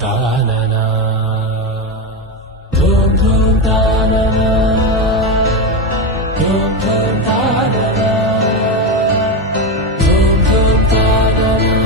తాననా ధూమ్ ధూమ్ తాననా ధూమ్ ధూమ్ తాననా ధూమ్ ధూమ్ తాననా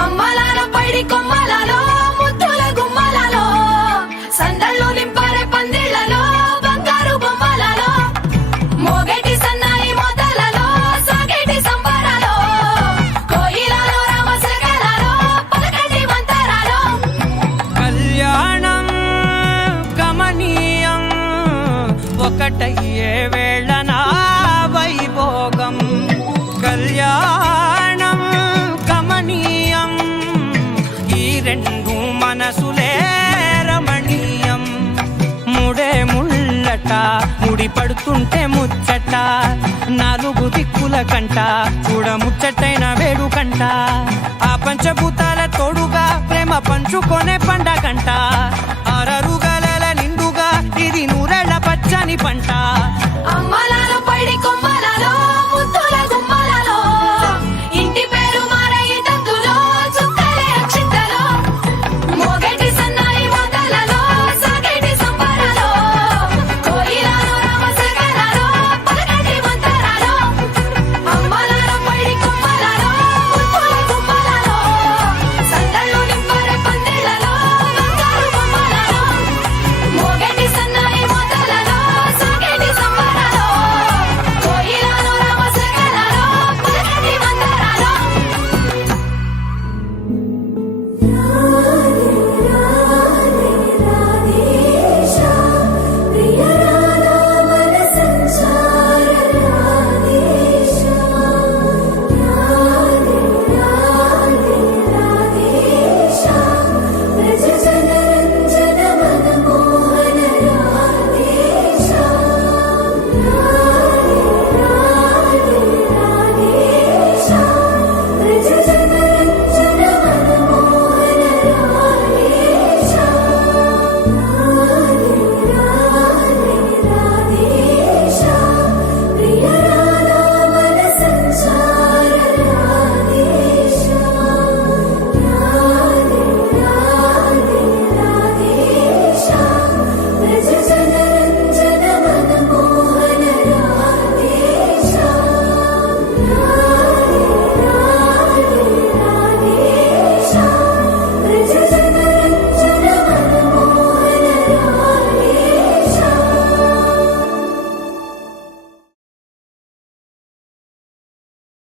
అమ్మలాల పైడి కొమ్మలలో ముద్దుల గుమ్మలలో సందళ్ళు నింపారే పందిళ్లలో బంగారు బొమ్మలలో మోగేటి సన్నాయి మోతలలో సాగేటి సంబరాలో కోయిలలో రామశకలలో పలకటి మంతరాలో కళ్యాణం గమనీయం ఒకటయ్యే వేళ నా వైభోగం కళ్యాణం గమనీయం ఈ రెండు మనసులే రమణీయం ముడే ముళ్ళట ముడి పడుతుంటే ముచ్చట నాలుగు దిక్కుల కంట కూడా ముచ్చటైన వేడుకంట ఆ పంచభూతాల తోడుగా ప్రేమ పంచుకొనే పంట